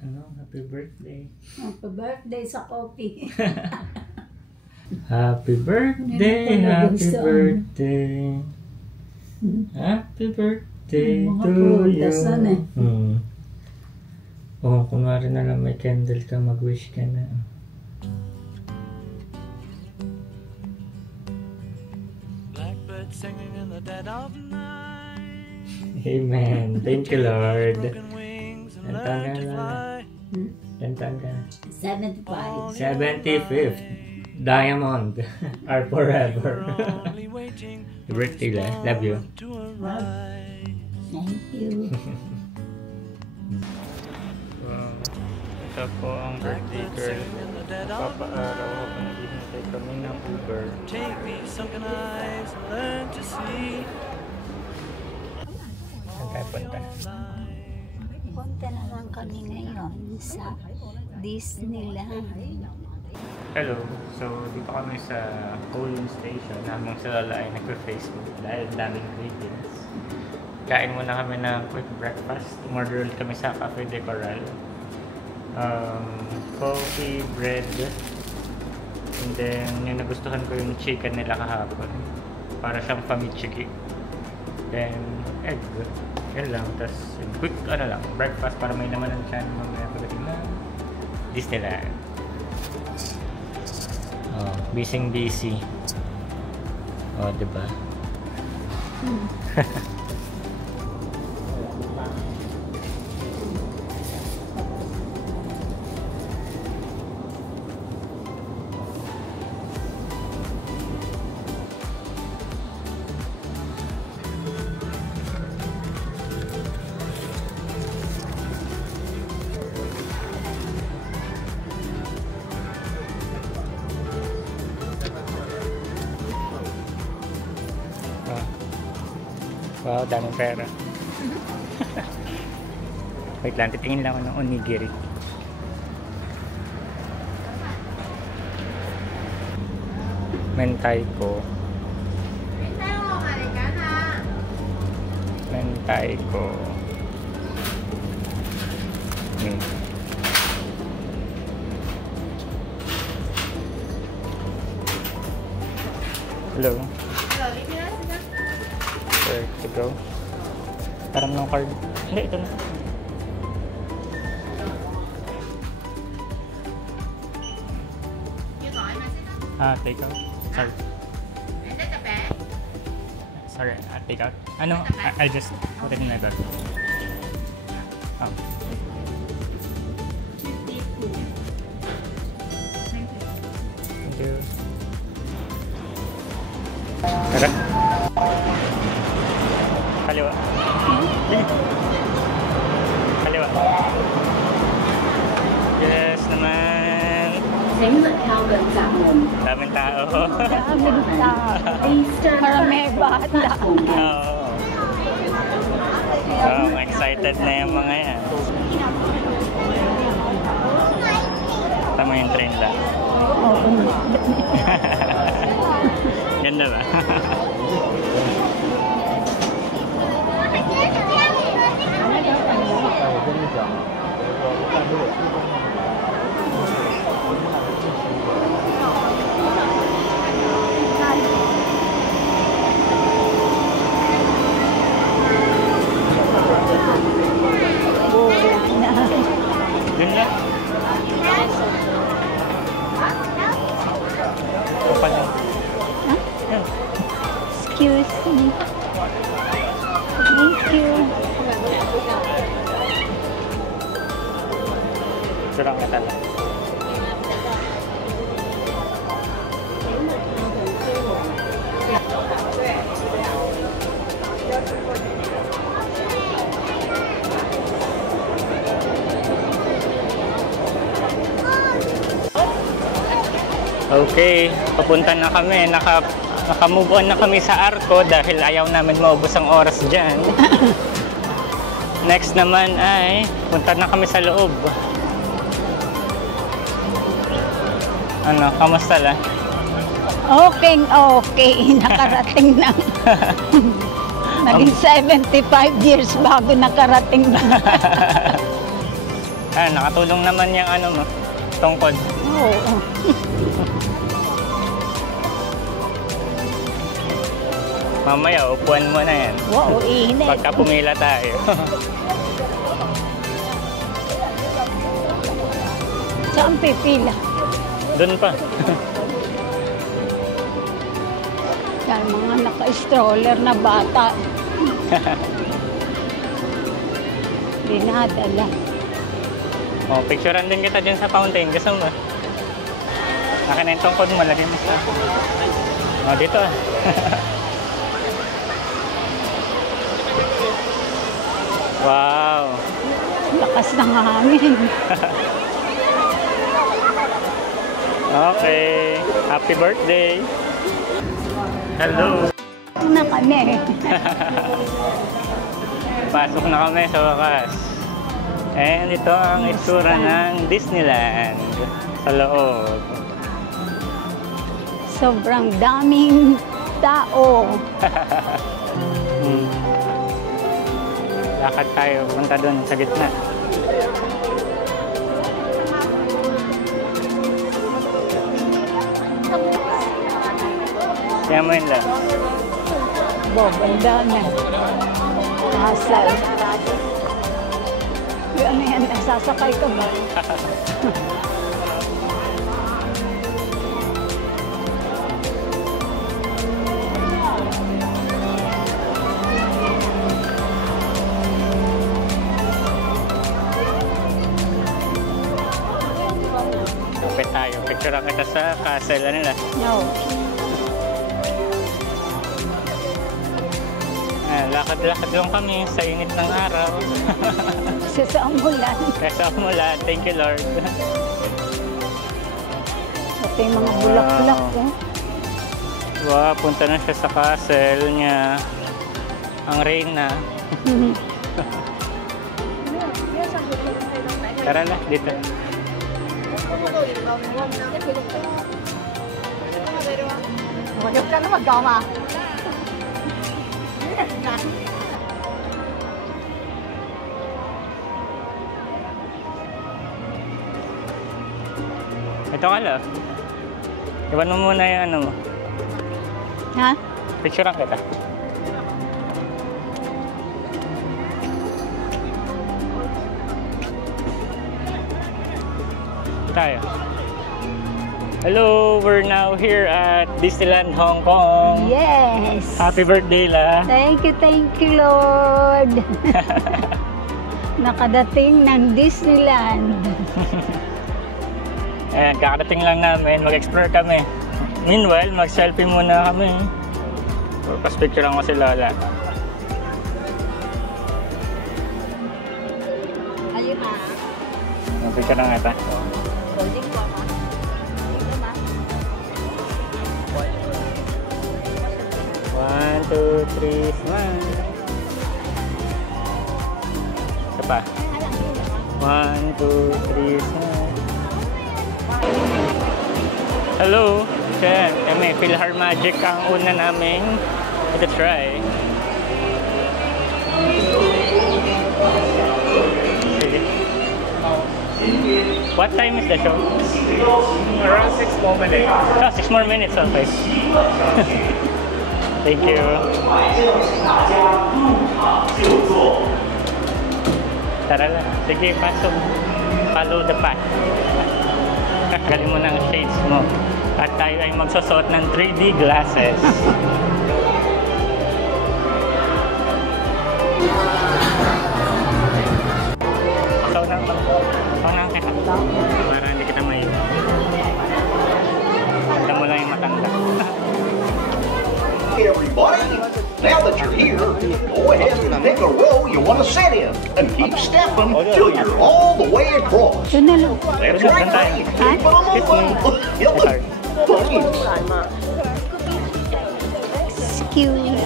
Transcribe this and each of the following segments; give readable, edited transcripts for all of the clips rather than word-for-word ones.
Ano? Happy birthday. Happy birthday sa coffee. Happy birthday, happy birthday. Happy birthday to you. Oh, kunwari na lang may candle ka, mag-wish ka na. Blackbird singing in the dead of night. Amen. Thank you, Lord. Ilan taon ka na? 75. 75th. Diamond. Are forever. Happy birthday, love you. Thank you. Ito po ang birthday girl. Papaaraw habang naghihintay kami ng Uber. Saan tayo punta? Punta na lang kami ngayon sa Disneyland. Hello, so dito kami sa polling station habang sila ay nagpa-Facebook dahil daming greetings. Kain muna kami ng quick breakfast. Umorder kami sa Cafe de Coral. Coffee, bread, and then yung nagustuhan ko yung chicken nila kahapon. Para siyang pamichiki. Then egg. Yan lang. Tapos quick breakfast para may naman ang tiyan mamaya pagdating na Disneyland. Oh, busy. Oh, diba? Wow, daming pera. Wait lang, titingin lang ako ng onigiri. Mentaiko. Hello. Where to go? Parang no card. Hindi, ito na. Take out. Sorry. Sorry, take out. Ano? I just put it in my bag. Oh. Thank you. Tara. Kaliwa. Kaliwa. Yes naman. Daming tao. Para may bata. Oo. So, excited na yung mga yan. Tama yung train lang. Ganda ba? Ganda. Kapal lang. Excuse me. Thank you. Surang na talaga. Okay, papunta na kami. Naka-move on na kami sa Arco dahil ayaw namin maubos ang oras dyan. Next naman ay punta na kami sa loob. Ano, kamusta lang? Okay. Nakarating na. Naging 75 years bago nakarating na. Ah, nakatulong naman yung ano mo, tungkod. Oo. Mamaya, upuan mo na yan. Wow, init. Pagka pumila tayo. Saan pipila? Doon pa. Yan, mga naka-stroller na bata. Dinadala. Oh, picturean din kita dyan sa fountain. Gusto mo? Akin na yung tungkod mo. Lagyan mo sa... Oh, dito ah. Wow. Lakas ng hangin. Okay. Happy birthday. Hello. Na kami. Pasok na kami sa wakas. And ito ang itsura ng Disneyland sa loob. Sobrang daming tao. Lakad tayo, punta doon sa gitna. Kaya mo yun lang. Bob, ang dami. Hasal. Ano yan? Sasakay ka ba? Kapit tayo. Picture kita sa castle nila. No. Lakad-lakad lang kami sa init ng araw. Sa umulan. Sa umulan. Thank you, Lord. Pati mga bulaklak. Wow. Oh. Wow, punta na siya sa castle niya. Ang reyna. Tara na, dito. Huwag ka na magkama. Ito ka lang. Iwan mo muna yung ano mo. Ha? Picturean kita. Tayo. Hello, we're now here at Disneyland Hong Kong. Yes. Happy birthday, La. Thank you, Lord. Nakadating ng Disneyland. Ayan, kakarating lang namin. Mag-explore kami. Meanwhile, mag-selfie muna kami. Tapos picture lang ko si Lola. Ayun na. Picture lang ito. Holding po ma. 1, 2, 3, smile. Isa pa. 1, 2, 3, smile. Hello! Siya, kami, PhilharMagic ang una namin ito-try. Sige. What time is the show? Around 6 more minutes. Oh, 6 more minutes, okay. Thank you. Tara na. Sige, pasok. Follow the path. Galing mo ng shades mo. At tayo ay magsusot ng 3D glasses. Saunahan kita. Para hindi kita may... Alam mo lang yung matanda. Hey everybody, now that you're here, go ahead and pick a row you want to sit in and keep stepping till you're all the way across. Doon na lang. That's right, buddy. Keep on moving. Sorry. Excuse.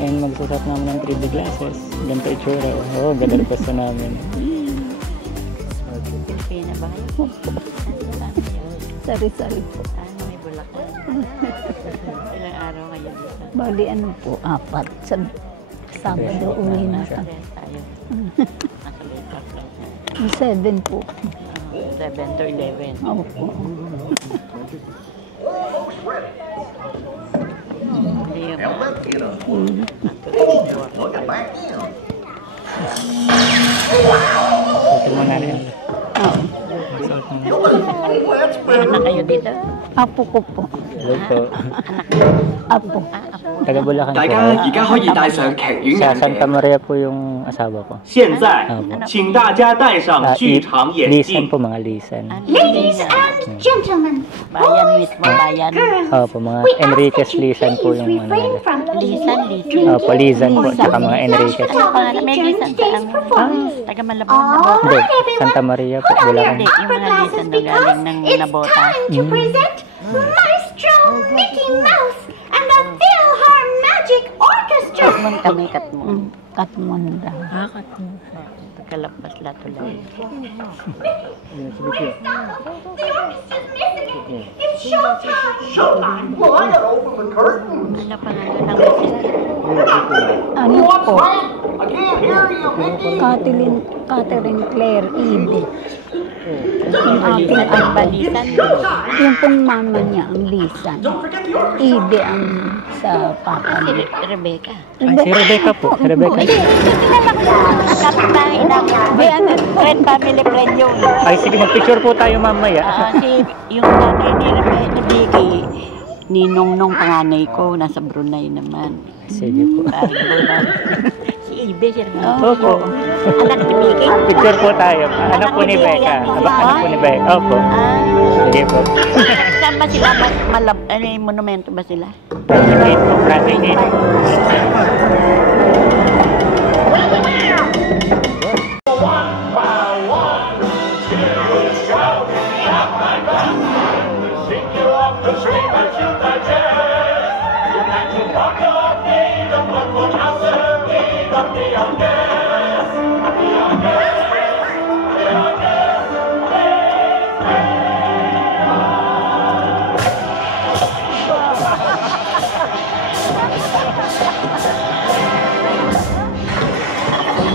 And magsusot namin ng 3D glasses. Ganito itsura. Oo, ganda rin pasta namin. Pilipina ba? Sari-sari po. May bulaklak. Ilang araw ngayon dito? Bali ano po, 4. Sa Sabado uwi na kami. Tayo. Nasa 7 po. 7 to 11. Opo. Hindi yun. Now left in up. Plug it back in. Ito muna rin. That's better. Na kayo dito? Apo ko po. Hello po. Apo. Taga Bulacan 大 po. 家而家可以戴上劇院 Sa 眼 Santa 鏡。 Maria po yung asawa ko. 現在，請大家戴上劇場眼 Lisan 鏡 po, mga lisan. Ladies and Gentlemen, bayan mismo, bayan. Opo, mga Enriquez Lisan po yung ano nila. Lisan. Opo, Lisan po, tsaka mga Enriquez. Ano pangalan? May lisan sa ang taga Malabon na bota. Hindi, Santa Maria po, Bulacan. Hindi, yung mga lisan na galing ng nabota. time to present Maestro Mickey Mouse and the Philharmagic Orchestra. Katmon kami, katmon. Katmon daw. Katmon. Kalabas lato lang. The orchestra's missing. It's showtime. Showtime. Well, I gotta open the curtain. Ano pangalan ng lisan? Ano What's po? that? I can't hear you, Mickey. Catherine Claire Ibe. Yung aking Lisan, apo. balisan. Yung pong mama niya ang Lisan. Ibe ang sa papa Si niya. Rebecca. Ay, si Rebecca po, si Rebecca. Kapitbahay namin. Friend, family friend yun. Ay, sige, mag-picture po tayo mamaya. Si yung tatay ni Rebecca, ni Vicky, ni Nongnong panganay ko, nasa Brunei naman. Sige po. Si Ibe, si Rebecca. Opo. Anak ni Vicky. Picture po tayo. Anak po ni Becca. Anak po ni Becca. Opo. Sige po. Saan ba sila? Ano yung monumento ba sila? Gate po, Project Gate.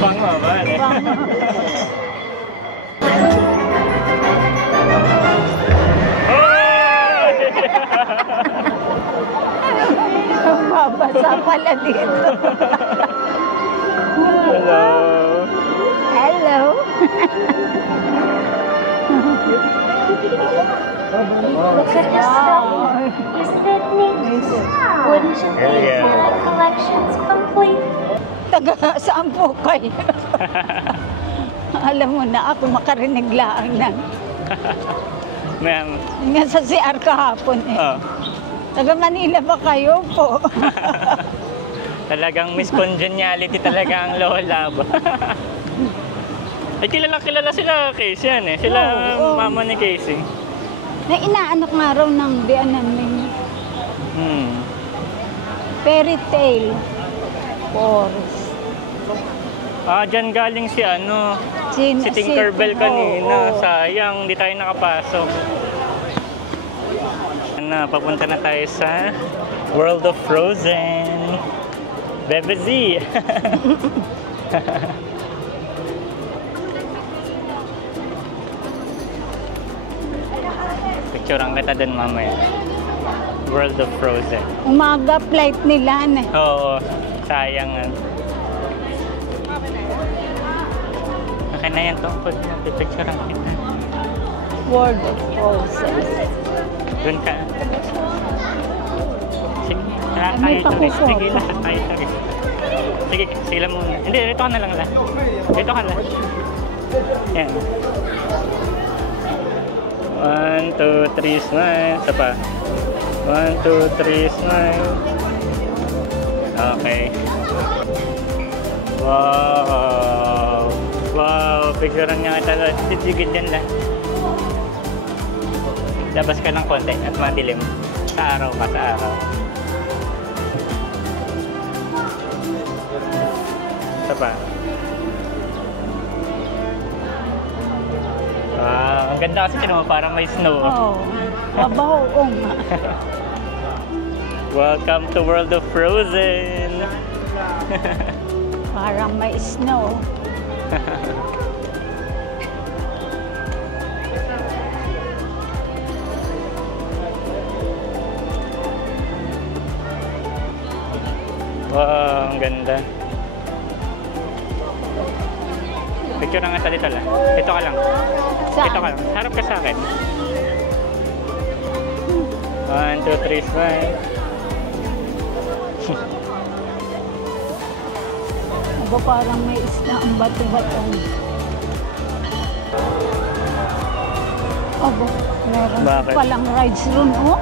Bang naman eh. Mabasa pala dito. Hello. Hello. Look at this stuff. Isn't it neat? Wouldn't you think Yeah. the collection's complete? Taga saan po kayo? Alam mo na ako makarinig lang ng Ma'am. nga sa CR kahapon eh. Oh. Taga Manila ba kayo po? Talagang Miss Congeniality talaga ang lola ba? Ay, kilala sila Casey yan eh. Sila Oo. mama ni Casey. Na inaanak nga raw ng biyanan niya. Fairy Tale Forest. Ah, dyan galing si ano, si Si Tinkerbell kanina. Oo. Sayang, di tayo nakapasok. Ano, papunta na tayo sa World of Frozen. Bebe Z. Picturean kita dun mamaya. World of Frozen. Umaga flight nila na. Oo, sayang. Okay na yan tungkol na. Pipicturean kita. World of Frozen. Doon ka. Sige, lahat May tayo tuloy. pakuso. Sige, lahat tayo tuloy. Sige, sila muna. Hindi, dito ka na lang lang. Dito ka lang. Yan. 1, 2, 3, smile. Isa pa. 1, 2, 3, smile. Okay. Wow. Wow. Picturean niya kita. Sigid din lang. Labas ka ng konti at madilim. Sa araw ka, sa araw. Isa pa. Ang ganda kasi mo, parang may snow. Oh, mabaho nga. Welcome to World of Frozen! Parang may snow. Picture na nga sa dito lang. Ito ka lang. Saan? Ito ka lang. Harap ka sa akin. 1, 2, 3, smile. Aba, parang may isla ang bato-bato. Aba, meron Bakit? palang rides room, oh.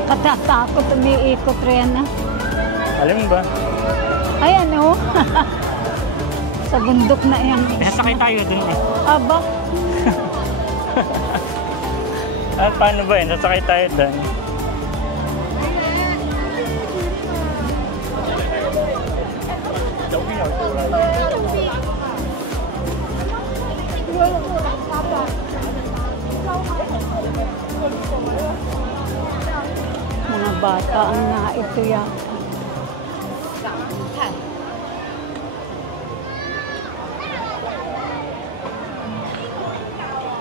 Nakatatakot, umiikot rin na. Alam mo ba? Ayan, oh. Sa bundok na yan. Sasakay tayo dun eh. Aba, At paano ba yun? Sasakay tayo dun. mga bata ang na ito yata.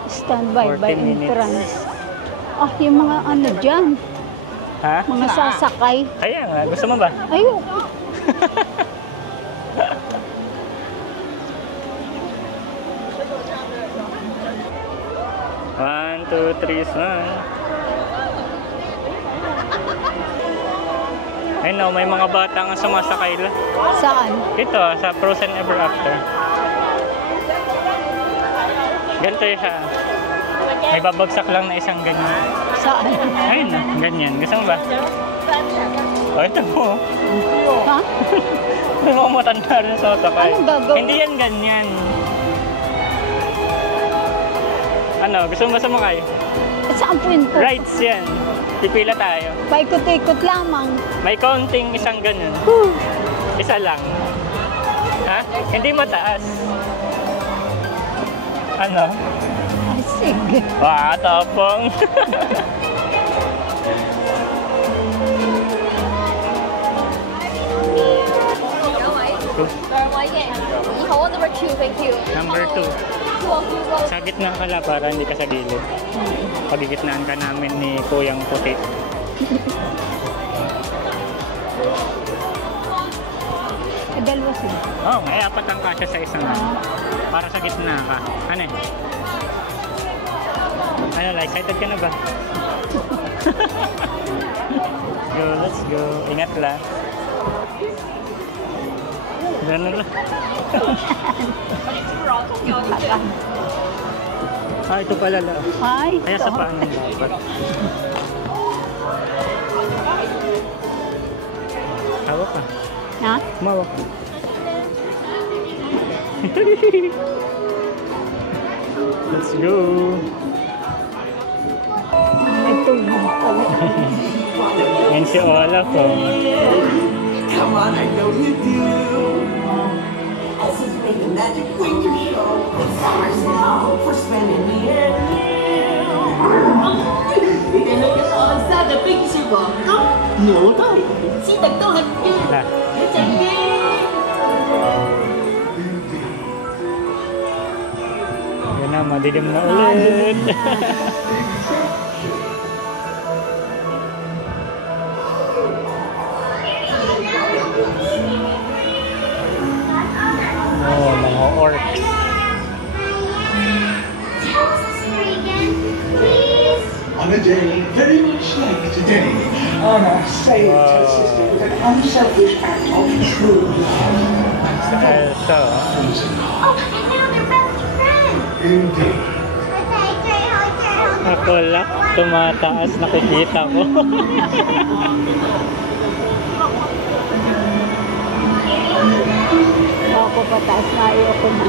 Standby by 40 minutes. entrance. Ah, yung mga ano dyan, Ha? mga sasakay. Kaya nga. Gusto mo ba? Ayoko. One, two, three, smile. Ayun o, may mga bata nga sumasakay lang. Saan? Ito, sa Frozen Ever After. Ganito siya. May babagsak lang na isang ganyan. Saan? Ayun na, ganyan. Gusto mo ba? O, ito po. Ha? May mga matanda rin sumasakay. Anong gagawin? Hindi yan ganyan. Ano, gusto mo ba sumakay? Saan po yun po? Rides yan. Pipila tayo. Paikot-ikot lamang. May counting isang ganun. Isa lang. Ha? Hindi mataas. Ano? Ay, sige. Wah, tapong. 以後我 number 2 thank you Number 2. Sa gitna ka lang para hindi ka sa gilid. Pagigitnaan ka namin ni Kuyang Puti. Dalawa sila. Oh, may apat ang kasya sa isang. Para sa gitna ka. Ano eh? Ano, excited ka na ba? Let's go. Ingat lang. Gano'n lang. Ah, ito pala lang. Ay, Kaya sa paan yung dapat. Hawak ka. Ha? Mawak ka. Let's go. Ito yung pala. Yan si Olaf, oh. Come on, I know you do. This is the Magic Winter Show. It's summer's now for spending the air.你哋兩個寒山就冰雪王咁，我都係知道都係嘅。你靜啲。Yan na, madilim na ulit. Oh, mga orcs. Tell us the story again, please. On a day very much like today, Anna saved her sister with an unselfish act of true love. So, Oh, and now they're best friends. Indeed. ako lang, tumataas, nakikita ko. Ako pataas na ayoko na.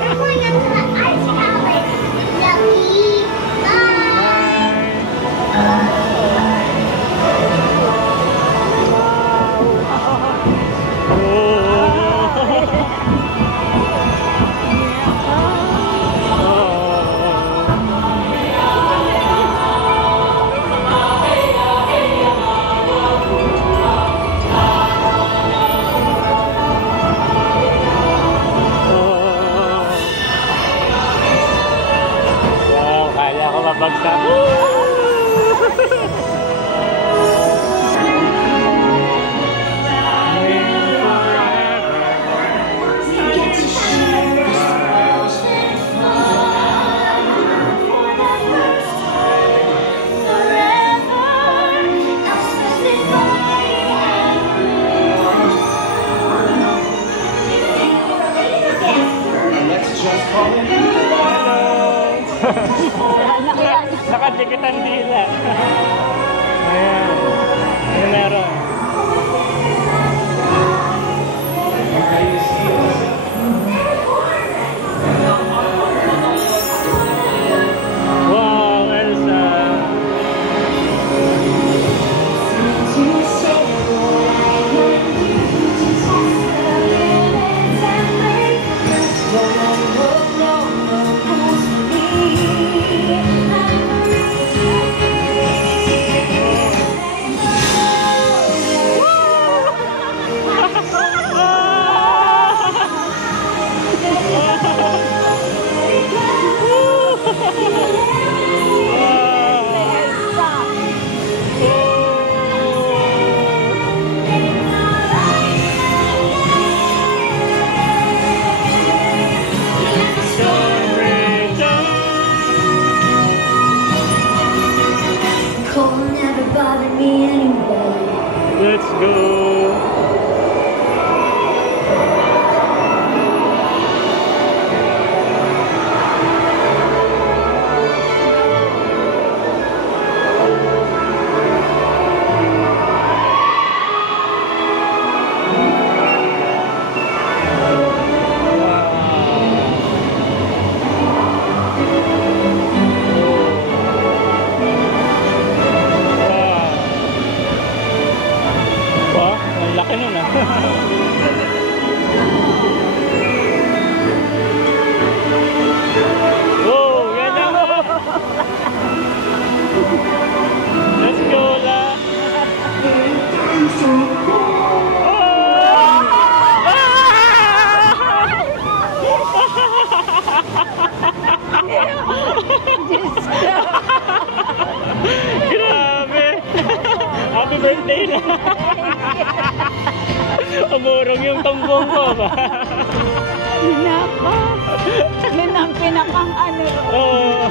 We're going up to the ice palace. Lucky. Bye. Wow, kala ko mabagsak. Nakadikit ang dila. Ayan. Ano meron? Wow, Elsa. Let's go. Grabe! Happy birthday na! Umurong yung tumbong ko ba? Nako! Yun ang pinakang ano. Oo!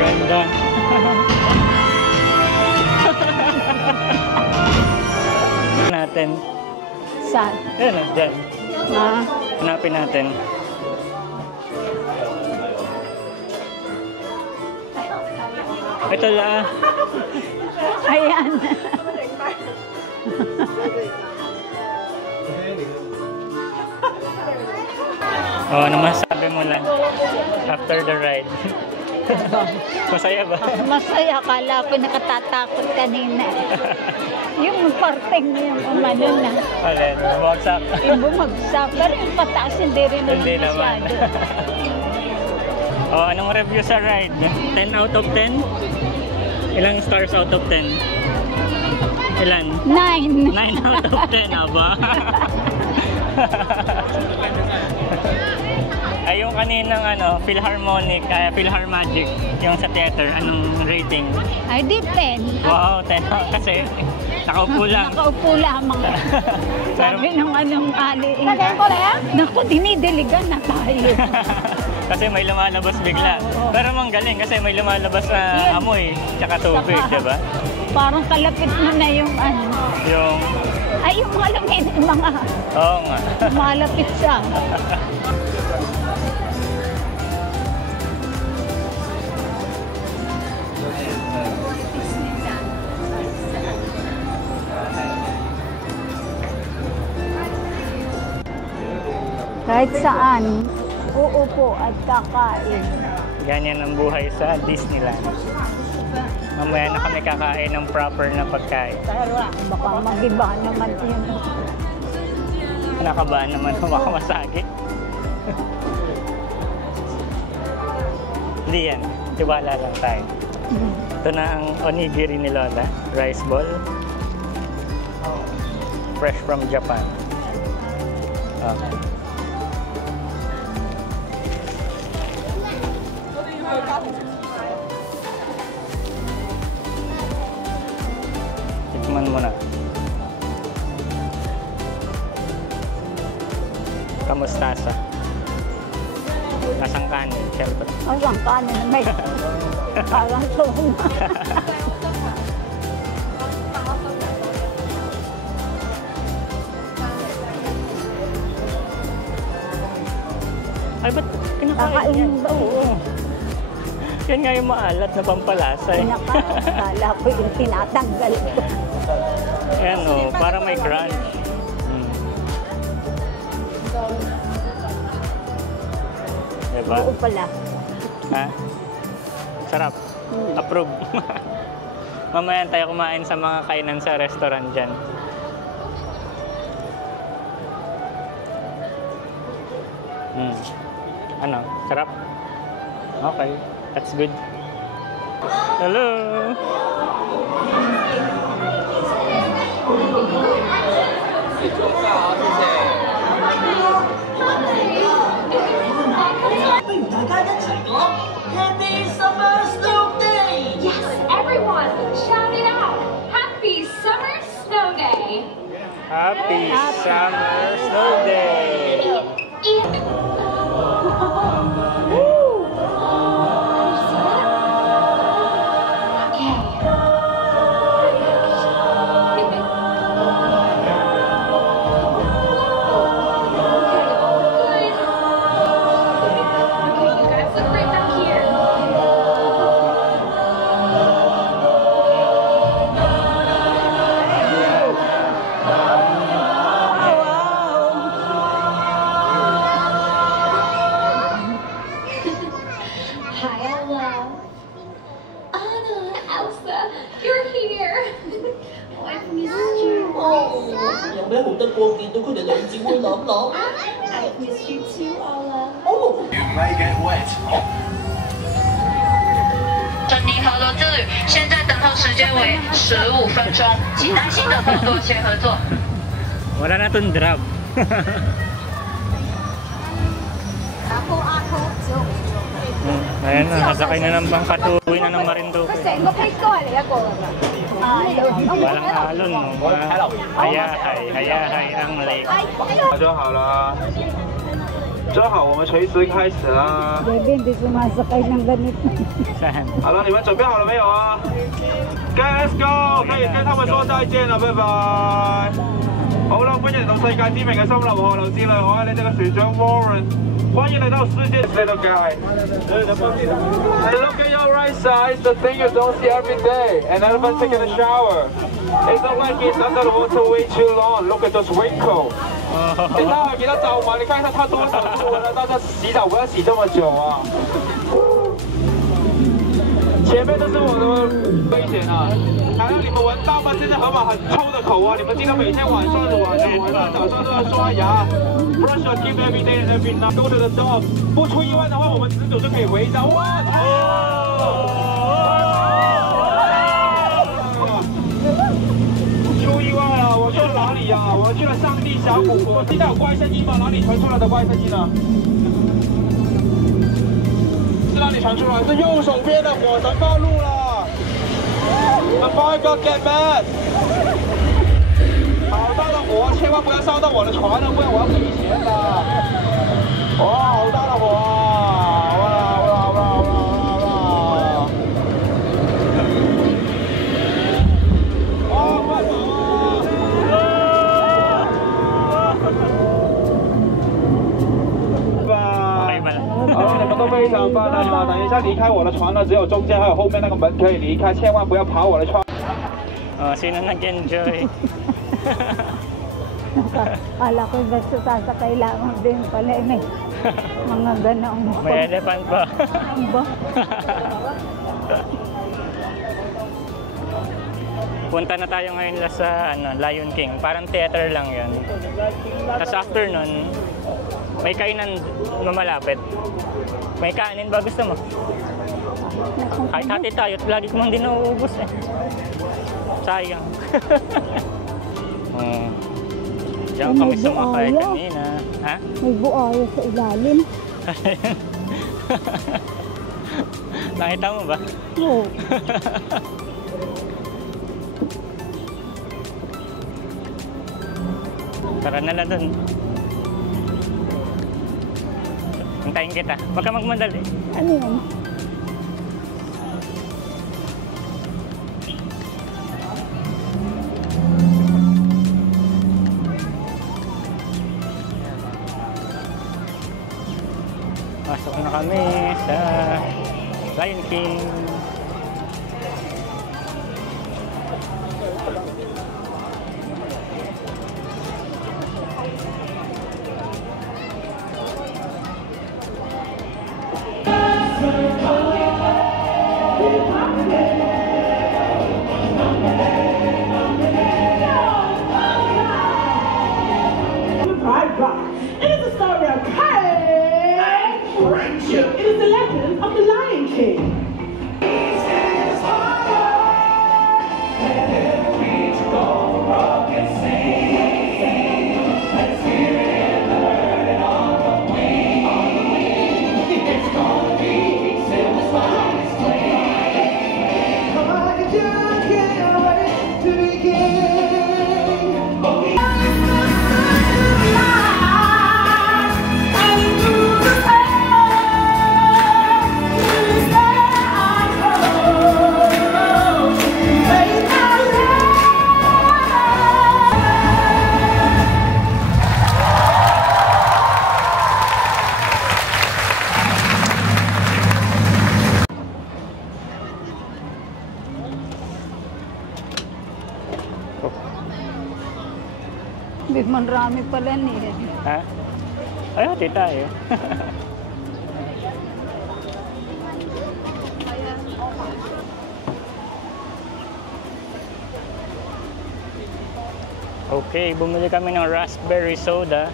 Ganda! Natin. Saan? Ayan o, dyan. Ha? Hanapin natin. Ito la. Ayan. Oh, ano masasabi mo lang after the ride? Masaya ba? Masaya, kala ko nakatatakot kanina. Yung parting yung umano na. Alin, bumagsak. Yung bumagsak. Pero yung pataas, hindi rin naman Hindi naman. masyado. Oh, anong review sa ride? 10 out of 10? Ilang stars out of 10? Ilan? 9. 9 out of 10, aba? Ay, yung kaninang ano, Philharmonic, Philharmagic, yung sa theater, anong rating? Ay, di 10. Wow, 10 kasi nakaupo lang. Nakaupo lamang. Sabi ng anong aliin. Naku, dinidiligan na tayo. Kasi may lumalabas bigla. Pero mang galing kasi may lumalabas na amoy, tsaka tubig, diba? Parang kalapit mo na yung ano. Yung... Ay, yung mga langit, mga... Oo nga. Malapit siya. Kahit saan, uupo at kakain. Ganyan ang buhay sa Disneyland. Mamaya na kami kakain ng proper na pagkain. Baka mag-iba naman yun. Nakabahan naman baka masagi. Hindi yan. Tiwala lang tayo. Ito na ang onigiri ni Lola. Rice ball. Fresh from Japan. Okay. Tikman mo na. Kamusta sa? Nasang kanin, syempre. Ang kanin na may parang tuna. Ay, ba't kinakain yan? Oo. Yan nga yung maalat na pampalasa eh. Kala ko yung tinatanggal ko. Ayan o, para may crunch. Diba? Oo pala. Ha? Sarap. Approve. Mamaya tayo kumain sa mga kainan sa restaurant dyan. Ano? Sarap? Okay. That's good. Hello! Happy Summer Snow Day! Yes, everyone, shout it out. Happy Summer Snow Day. Happy Summer Snow Day! I've missed you too, Ola. You may get wet. 珍妮合作之旅，现在等候时间为15分钟，请耐心的多多签合作。 Wala na itong drop. Ayan na, nasakay na ng pangkatuwi na ng Marinduque. Walang alon, no? Hayahay ang lake. 就好了，坐好，我们随时开始啦。 Baby, hindi sumasakay ng ganito. Saan? 好了，你们准备好了没有啊 ？Let's go， 可以跟他們說再見啦，拜拜。好啦，歡迎嚟到世界知名嘅森林河流之旅，我係你哋嘅船長 Warren。 歡迎嚟到世界呢度街。Look at your right side, the thing you don't see every day. An elephant taking a shower. It's not like it's under the water way too long. Look at those wrinkles. 你睇下幾多皺紋？你看一下它多少皺紋了？大家洗澡不要洗這麼久啊！前面都是我的危險啊！還讓你們聞到嗎？這是河馬很臭的口啊！你們記得每天晚上早上都要刷牙。 Brush your teeth every day and every night. Go to the dog. 不出意外的話，我們直走就可以回家。哇！出意外了！我去了哪裡呀？我去了上帝峡谷。我聽到有怪聲音嗎？哪裡傳出來的怪聲音呢？是哪裡傳出來？是右手邊的火神暴露了。The fire god get mad. 好大的火，千萬不要燒到我的船了，不然我要賠錢的。哇，好大的火啊！哇！哇，快跑啊！好，你們都非常棒了。等一下離開我的船了，只有中間還有後面那個門可以離開，千萬不要跑我的船。 sino nag-enjoy? Kala ko basta sasakay lang din pala may mga ganong. May elephant pa. Ba? Punta na tayo ngayon sa Lion King. Parang theater lang yan. Tapos after nun, may kainan malapit. May kanin ba gusto mo? Kahit hati tayo, lagi ko mang di nauubos eh. Sayang. Diyan kami sumakay kanina. Ha? May buaya sa ilalim. Nakita mo ba? Oo. Tara na lang dun. Hintayin kita. Baka magmadali. Ano yan? Pasok na kami sa Lion King. It is the story of friendship. It is the legend of the Lion King. Marami pala niya. Ha? Ay, hati tayo. Okay, bumili kami ng raspberry soda.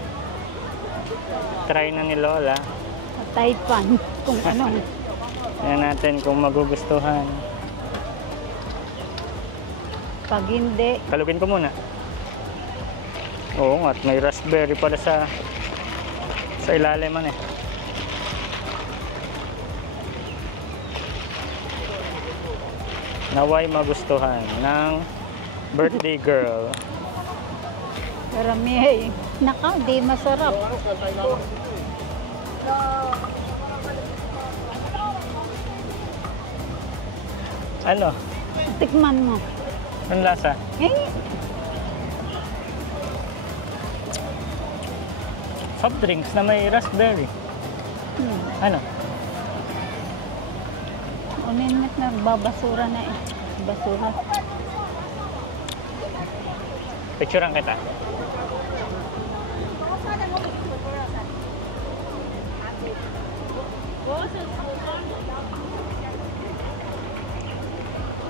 Try na ni Lola. Taipan, kung ano. Tingnan natin kung magugustuhan. Pag hindi. Kalukin ko muna. Oo nga, may raspberry pala sa ilalim man eh. Naway magustuhan ng birthday girl. Karami. Naka, di masarap. Ano? Tikman mo. Anong lasa? Soft drinks na may raspberry. Ano? Uminit na, babasura na eh. Basura. Picturean kita.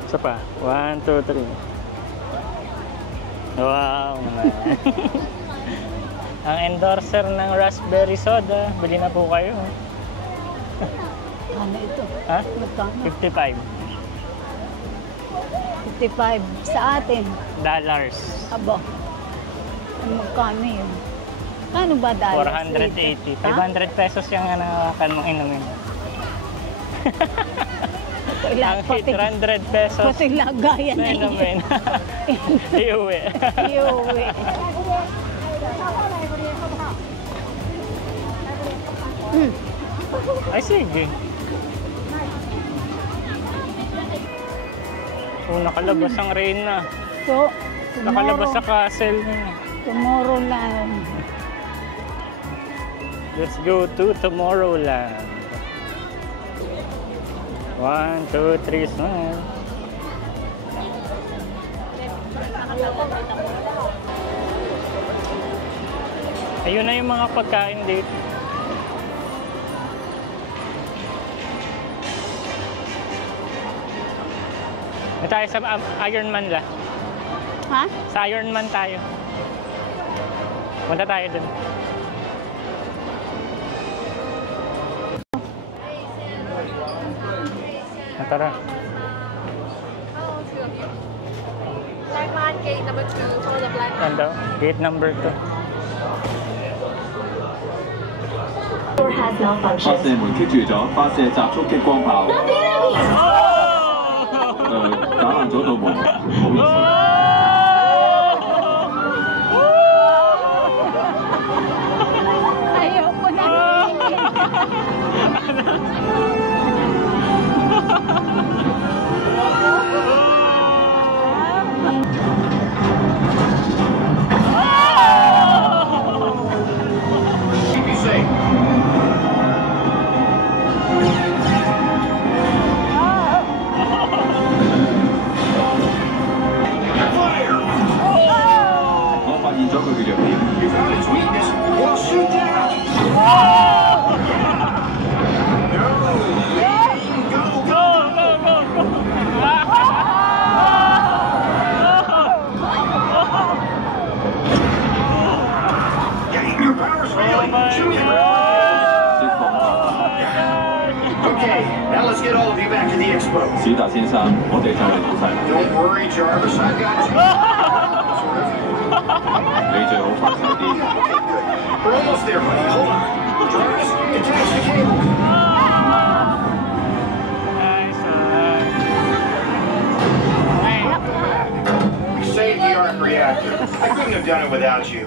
Isa pa. 1, 2, 3. Wow! Ang endorser ng raspberry soda. Bili na po kayo. Ano ito? Ha? 55. 55 sa atin. Dollars. Abo. Magkano yun? Kano ba dollars? 480. 500 pesos yung nanawakan mong inumin. Ang 800 pesos. Pati lagayan na inumin. Iuwi. Iuwi. Ay, sige. Nakalabas ang Reyna. So, nakalabas sa castle niya. Tomorrowland. Let's go to Tomorrowland. 1, 2, 3, smile. Ayun na yung mga pagkain dito. Tayo sa Ironman la. Ha? Sa Ironman tayo. Punta tayo dun. Tara. Black line, gate number 2, follow the black line. Ano? Gate number 2. Door has malfunctioned. 發射門棘住咗，發射集束激光炮。打爛咗道門，唔好意思。Ayoko na. Now let's get all of you back to the expo. 史達先生，我哋就嚟到晒啦。 Don't worry, Jarvis, I got you. 你最好快手啲。 We're almost there, buddy. Hold on. Jarvis, detach the cable. We saved the arc reactor. I couldn't have done it without you.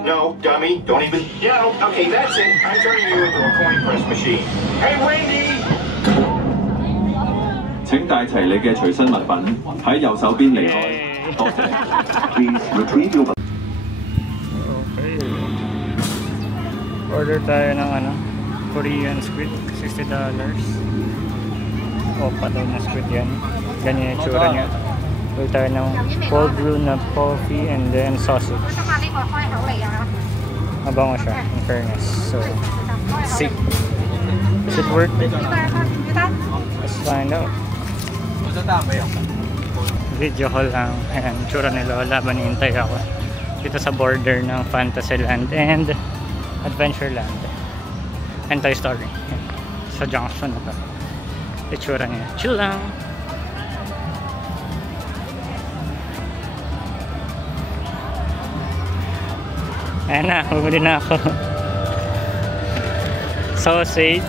No, dummy. Don't even. Yeah, okay, that's it. I'm turning you into a coin press machine. Hey, Wendy! 請帶齊你嘅隨身物品，喺右手邊離開。多謝。Please retrieve your. Okay. Order tayo ng ano, Korean squid, $60. Opa daw na squid yan. Ganyan yung tsura niya. Order tayo ng cold brew na coffee and then sausage. Mabango siya, in fairness. So, sick. Is it worth it? Let's find out. Video call lang. Ayan, tsura ni Lola. Manihintay ako dito sa border ng Fantasyland and Adventureland and Toy Story. Sa junction na to. Itsura niya. Chill lang. Ayan na, bumili na ako. Sausage.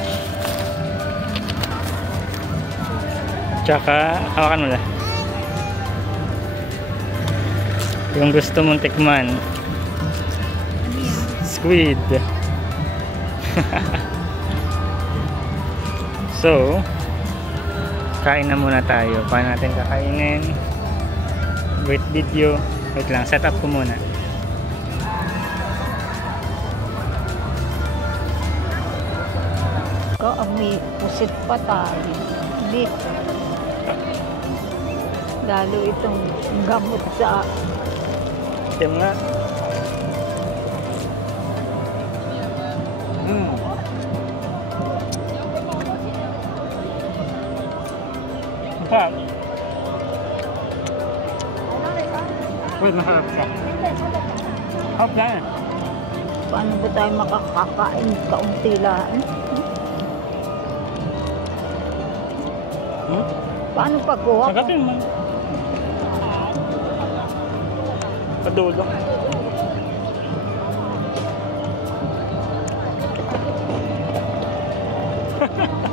Tsaka, hawakan mo lang. Yung gusto mong tikman. Squid. So, kain na muna tayo. Paano natin kakainin? Wait video. Wait lang, set up ko muna. May pusit pa tayo. Hindi. Lalo itong gamot sa... Tim nga. Masarap. Uy, masarap siya. Hop na. Paano ba tayo makakakain? Kaunti lang. Paano pagkuha? Sagatin mo. Padulo.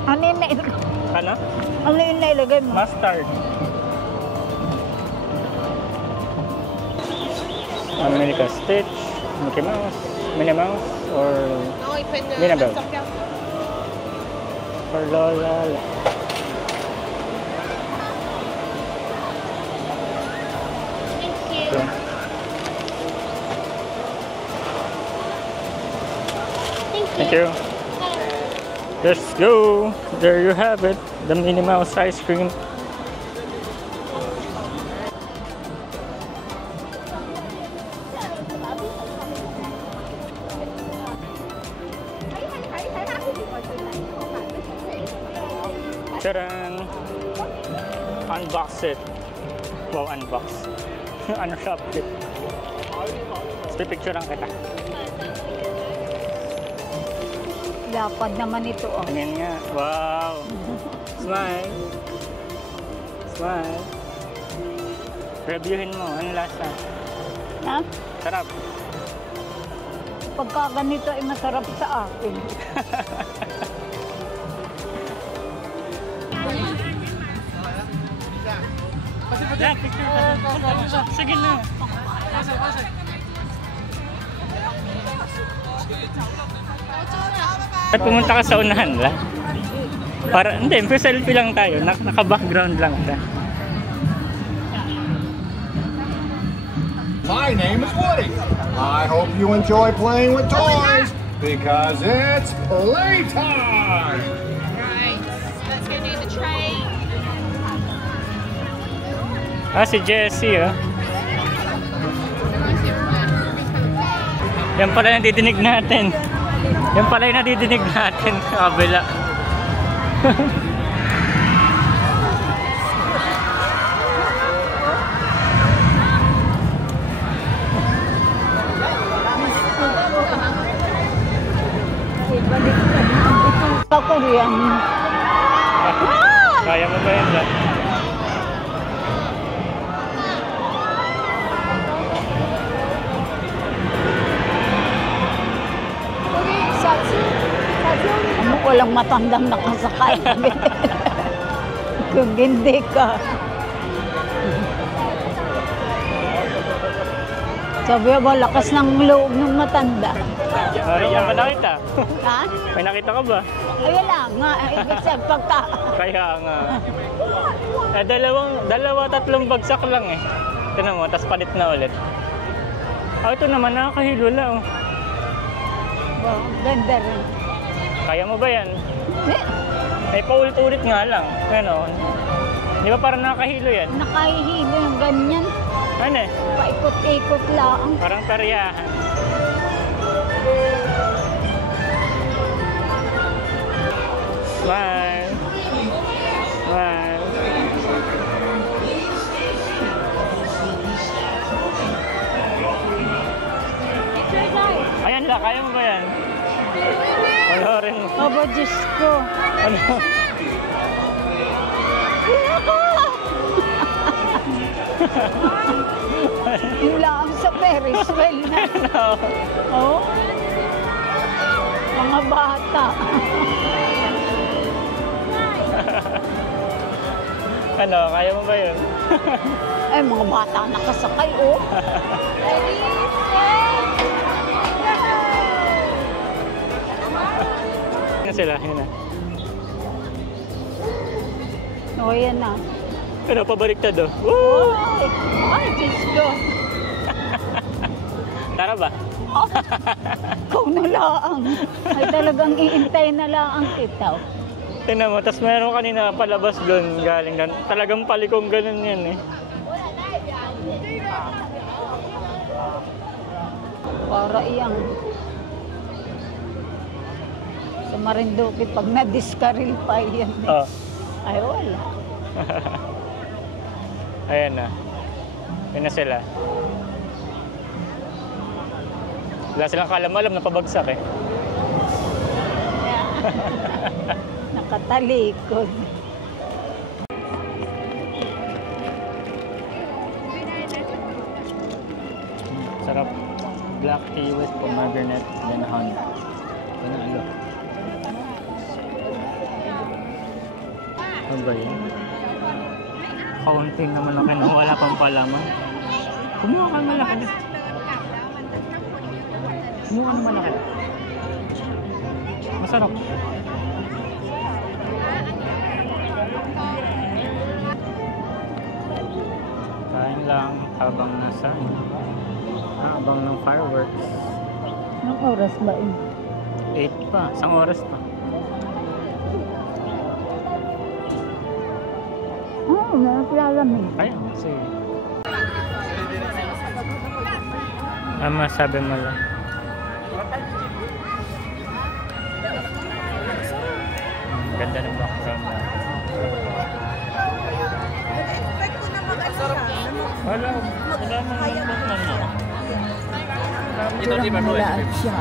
Ano yung nailagay? Ano? Ano yung nailagay mo? Mustard. Mamili ka Stitch, Mickey Mouse, Minnie Mouse, or Minabelle. For Lola. Thank you. Let's go. There you have it. The Minnie Mouse ice cream. Tadaan! Unbox it. Wow, unbox. Ano shop it? Pipicture lang kita. Lapad naman ito. Oh. Tingnan nga. Wow! Smile! Smile! Reviewin mo. Ano lasa? Ha? Sarap. Pagka ganito ay masarap sa akin. Yeah, picture ka. Sige na. Pumunta ka sa unahan lang. Para, hindi, selfie lang tayo. Naka-background lang ta. My name is Woody. I hope you enjoy playing with toys because it's playtime. Right, let's go do the train. Ah, si Jessie, oh. Yan pala nadidinig natin. Yan pala yung nadidinig natin sa kabila. Korean. Kaya mo ba yun ba? Ano, walang matandang nakasakay. Kung hindi ka. Sabi ba, lakas ng loob ng matanda. Ano ka ba nakita? Ha? May nakita ka ba? Ay, wala nga. Ibig sabihin, pagka... Kaya nga. Tatlong bagsak lang eh. Tignan mo, tas palit na ulit. Ito naman, nakakahilo lang. Wow, ganda rin. Kaya mo ba yan? May paulit-ulit nga lang. Ganon. Di ba parang nakahilo yan? Nakahihilo yung ganyan. Ano eh? Paikot-ikot lang. Parang peryahan. Smile. Smile. Ayan lang, kaya mo ba yan? Wala rin. Aba, Diyos ko. Ano? Yung lang sa Ferris wheel na. Oh. Mga bata. Ano, kaya mo ba yun? Ay, mga bata nakasakay, oh. Ano sila? Yun na. Oh, yan na. Ano, pabaliktad oh. Woo! Ay, Diyos ko. Tara ba? Oh, ikaw na lang. Ay, talagang iintay na lang kita. Tingnan mo, tas meron kanina palabas doon, galing doon. Talagang palikong ganun yan eh. Para iyang sa Marinduque, pag na-discarril pa yan. Oh. Ay, wala. Ayan na. Yun na sila. Wala silang kalam-alam na pabagsak eh. Nakatalikod. Sarap. Black tea with pomegranate then honey. Panalo. Ano ba yun? Kaunting naman ang kinuha. Wala pang palaman. Kumuha ka malaki. Kumuha ka malaki. Masarap. Kain lang habang nasa habang ng fireworks. Anong oras ba yun? 8 pa. Isang oras pa. Oo, nalalamig. Ayun, sige. Sabi mo lang. Ganda ng background na. Wala naman. Ito di ba live siya?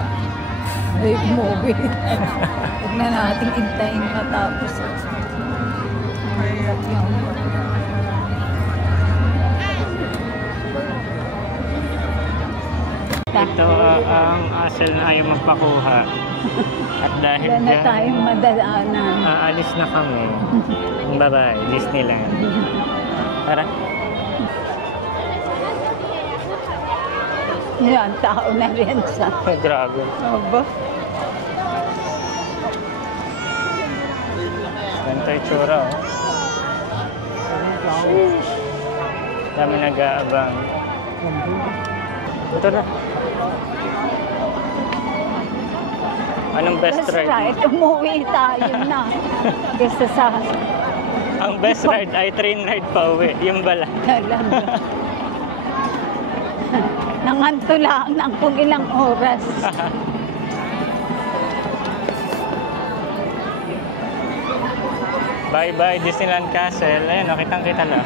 Live movie. Huwag na natin intayin matapos. Mahirap yun. Ito ang asal na ayaw magpakuha. At dahil wala na tayong madalaanan. Aalis na kami. Bye-bye, Disneyland. Tara. Yan, tao na rin sa... Grabe. Aba. Ganito yung tsura, oh. Dami nag-aabang. Ito na. Anong best ride? Umuwi tayo na. Kesa sa... Ang best ride ay train ride pa uwi. Yung bala. Talaga. Nanganto lang ng kung ilang oras. Bye-bye Disneyland Castle. Ayun, nakitang-kita lang.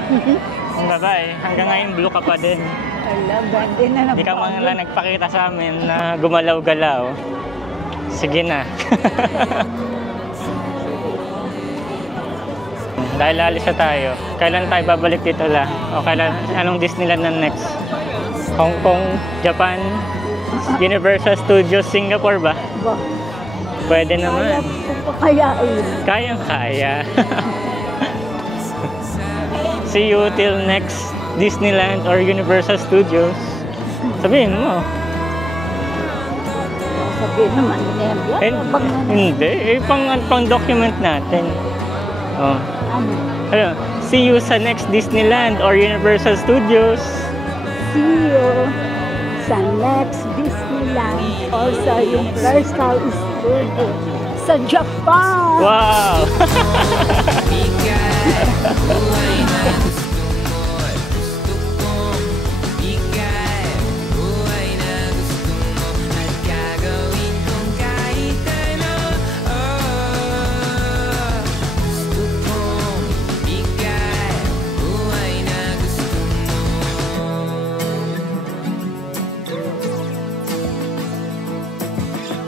Bye-bye. Hanggang ngayon blue ka pa din. Talaga, hindi na Hindi ka man lang nagpakita sa amin na gumalaw-galaw. Sige na. Dahil alis na tayo. Kailan tayo babalik dito la? O kailan, anong Disneyland na next? Hong Kong, Japan, Universal Studios, Singapore ba? Pwede naman. Kayang-kaya. See you till next Disneyland or Universal Studios. Sabihin mo. Sabihin naman, hindi. Pang document natin. Oh. Ano? See you sa next Disneyland or Universal Studios. See you sa next Disneyland or sa Universal Studios sa Japan. Wow!